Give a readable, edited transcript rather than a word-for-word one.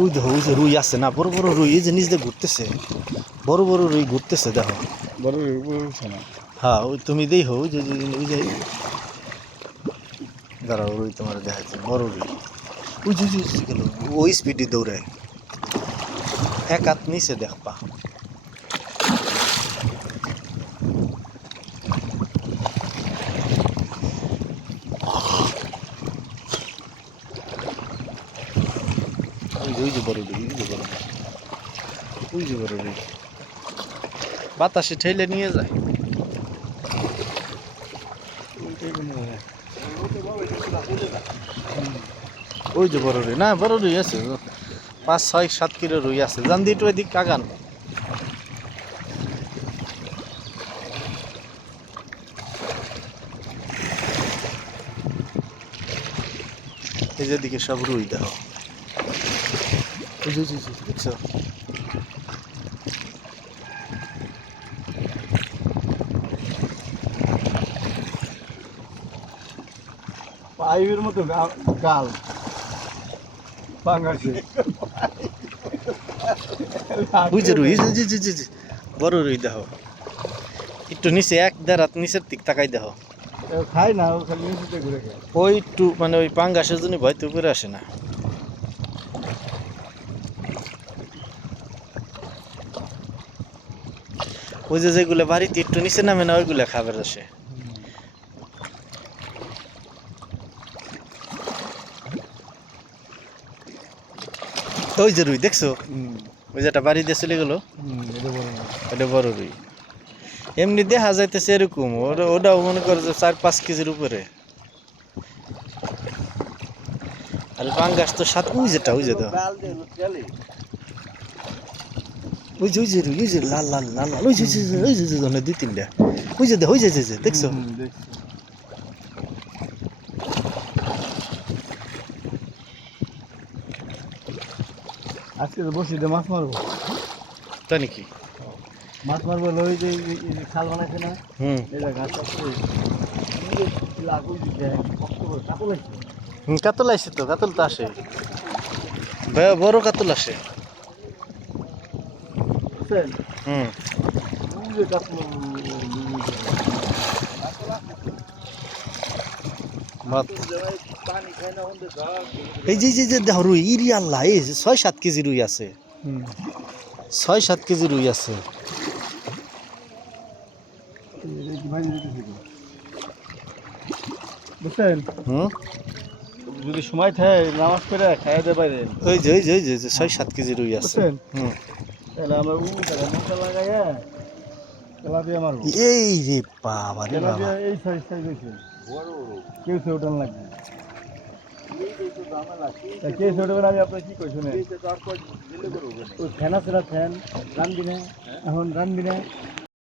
ওই দেখো ওই যে রুই আছে না, বড় বড় রুই এই যে নিচ দিয়ে ঘুরতেছে, বড় বড় রুই ঘুরতেছে দেখো। বড় উঠছে না। হ্যাঁ ওই তুমি দেখো ওই যে ওই যে দাঁড়াও রুই তোমার দেখাচ্ছে বড় রুই। ওই যে গেল ওই স্পিডে দৌড়ায়, এক হাত নিচে দেখবা। ওই যে বড় রুই, ওই যে বড়, ওই যে বড় রুই বাতাসে ঠেলে নিয়ে যায়। ওই যে বড় রুই, না বড় রুই আছে 5, 6, 7 কিলো রুই আছে। জান দিয়ে একটু এদিক কাগান। এই যে দিকে সব রুই দেখো, দেখছো? পাইপের মতো গাল পাঙ্গাসে। ওই যে রুই, বড় রুই দেখো, একটু নিচে 1-1.5 হাত নিচের দিক তাকাই দেখো। খাই না, ও খালি নিচে ঘুরে খায়। ওই একটু মানে ওই পাঙ্গাসের জন্য ভয়তে উপরে আসে না। ওই যে যেগুলো বাড়িতে একটু নিচে নামে না ওইগুলো খাবার আসে। ওই যে রুই দেখছো, ওই যেটা বাড়ি দিয়ে চলে গেলো, এটা বড় রুই। এমনি দেখা যাইতেছে এরকম, ওটাও মনে করে যে 4-5 কেজির উপরে। আর পাঙ্গাস তো 7, ওই যেটা ওই যে দাও, ওই যে রুই, ওই যে লাল লাল লাল লাল, ওই যে 2-3টা, ওই যে ওই যে দেখছো? আজকে তো বসি দিয়ে মাছ মারবো। তাই নাকি? মাছ মারবো ওই যে খাল বানাইছে না, এটা গাছ কাতল আসে তো, কাতল তো আসে, বড় কাতল আসে। এই যে দেখো রুই ইরি আল্লাহ, এই 6-7 কেজি রুই আছে, 6-7 কেজি রুই আছে। বুঝছেন? যদি সময় থাকে নামাজ পড়ে খাইয়া দিয়ে পারেন। ওই যে 6-7 কেজি রুই আছে। তাহলে আমরা মশলা লাগাইয়া তেলাপিয়া মারবো। এই রে বাবা রে বাবা, এই সাইজ হয়েছে, কেউ সে ওঠান লাগবে। কে ছোট করে আমি আপনার কি কই শুনে, ফ্যান আছে না, ফ্যান রানবি না, এখন রানবি না।